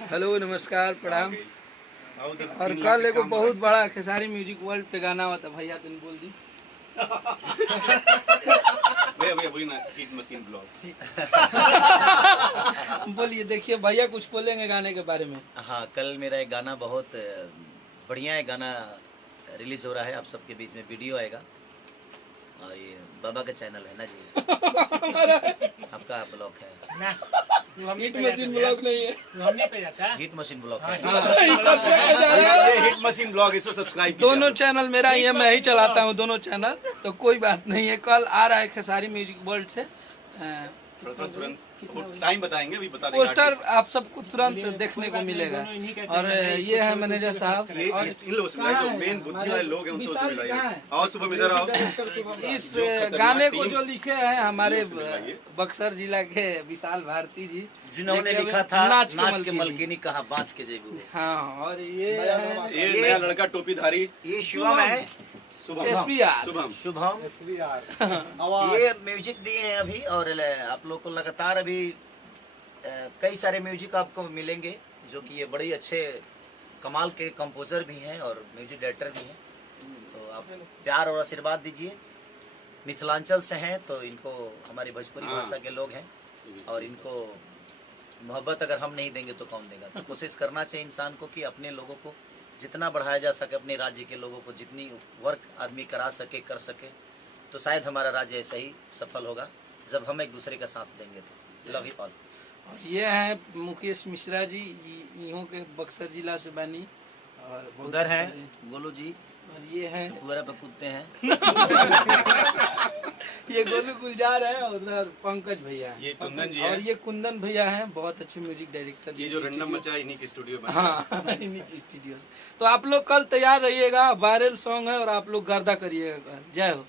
Hello नमस्कार प्रणाम। और कल एगो बहुत बड़ा खेसारी म्यूजिक वर्ल्ड पे गाना हुआ था भैया, तुम बोल दी भैया भैया बोलिए ना, हिट मशीन ब्लॉग। बोलिए, देखिए भैया कुछ बोलेंगे गाने के बारे में। हाँ, कल मेरा एक गाना बहुत बढ़िया है, गाना रिलीज हो रहा है, आप सबके बीच में वीडियो आएगा। और ये बाबा का चैनल है ना जी, आपका ब्लॉग है ना, हिट मशीन ब्लॉग नहीं है, हमने पे जाता है। हिट मशीन ब्लॉग है। ये हिट मशीन ब्लॉग, इसको सब्सक्राइब कीजिए। दोनों चैनल मेरा ही है, मैं ही चलाता हूँ दोनों चैनल, तो कोई बात नहीं है। कल आ रहा है खेसारी म्यूजिक वर्ल्ड से तुरंत टाइम बताएंगे, अभी बता देंगे। पोस्टर आप सबको तुरंत देखने को मिलेगा। और ये है मैनेजर साहब, और इन लोगों से मिलाइए, जो मेन बुद्धि वाले लोग हैं उनसे उससे मिलाइए। आओ सुबह इधर आओ। इस गाने को जो लिखे हैं हमारे बक्सर जिला के विशाल भारती जी, जिन्होंने लिखा था नाच के मलकिनी कहा बाँच के जेबू। हाँ, और ये नया लड़का टोपीधारी, ये शिवम है, शुभम। ये म्यूजिक दिए हैं अभी। और आप लोग को लगातार अभी कई सारे म्यूजिक आपको मिलेंगे, जो कि ये बड़े अच्छे कमाल के कंपोजर भी हैं और म्यूजिक डायरेक्टर भी हैं। तो आप प्यार और आशीर्वाद दीजिए। मिथिलांचल से हैं तो इनको हमारी भोजपुरी भाषा के लोग हैं, और इनको मोहब्बत अगर हम नहीं देंगे तो कौन देगा। तो कोशिश करना चाहिए इंसान को कि अपने लोगों को जितना बढ़ाया जा सके, अपने राज्य के लोगों को जितनी वर्क आदमी करा सके कर सके, तो शायद हमारा राज्य ऐसा ही सफल होगा जब हम एक दूसरे का साथ देंगे। तो लव यू ऑल। और ये हैं मुकेश मिश्रा जी, इहों के बक्सर जिला से बनी। और उधर है गोलू जी, और ये हैं वगैरह पे कूदते हैं। ये गोलू गुलजार है, और उधर पंकज भैया हैं। ये कुंदन जी और हैं। ये कुंदन भैया हैं, बहुत अच्छे म्यूजिक डायरेक्टर। ये जो रंडम मचा है इन्हीं के स्टूडियो में। हाँ, इन्हीं की स्टूडियो से। तो आप लोग कल तैयार रहिएगा, वायरल सॉन्ग है और आप लोग गर्दा करिएगा। जय हो।